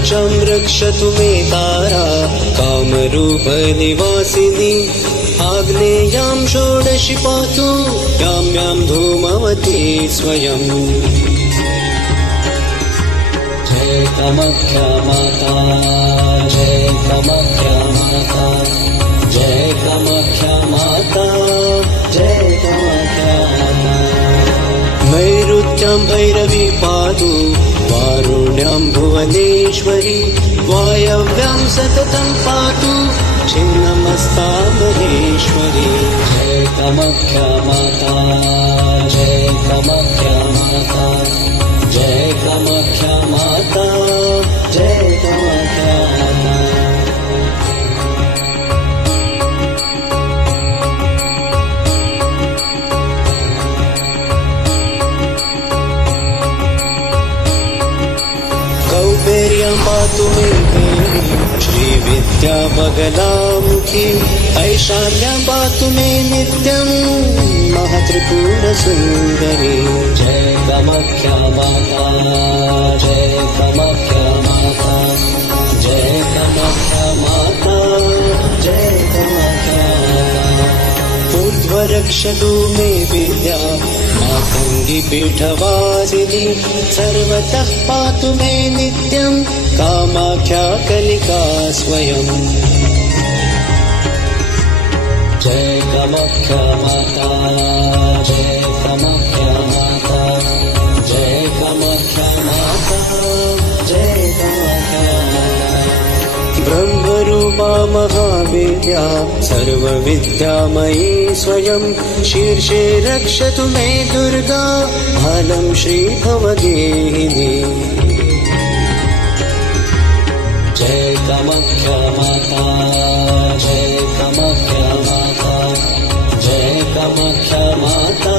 नैऋत्यं रक्षतु मे तारा कामरूपनिवासिनी आग्नेयां षोडशी पातु यां यां धूमवती स्वयं जय कामाख्या माता जय कामाख्या माता जय कामाख्या माता जय कामाख्या माता नैऋत्यां भैरवी पातु वारुण्यां भुवनेश्वरी वायव्यां सततं पातु छिन्नमस्ता महेश्वरी जय कामाख्या माता जय कामाख्या माता जय कामाख्या माता जय कामाख्या माता कौबेर्यं पातु मे देवी श्रीविद्या बगलामुखी ऐशान्यां पातु मे नित्यं महात्रिपुरसुन्दरी जय कामाख्या माता जय कामाख्या माता जय कामाख्या माता जय कामाख्या माता ऊर्ध्वरक्षतु मे विद्या मातङ्गी पीठवासिनी सर्वतः पातु मे नित्यं कामाख्या कलिका स्वयं जय कामाख्या माता जय कामाख्या माता जय कामाख्या माता जय कामाख्या माता ब्रह्मरूपा महाविद्या सर्वविद्यामयी स्वयं शीर्षे रक्षतु मे दुर्गा भालं श्रीभवदेहिनी जय कामाख्या माता जय कामाख्या माता जय कामाख्या माता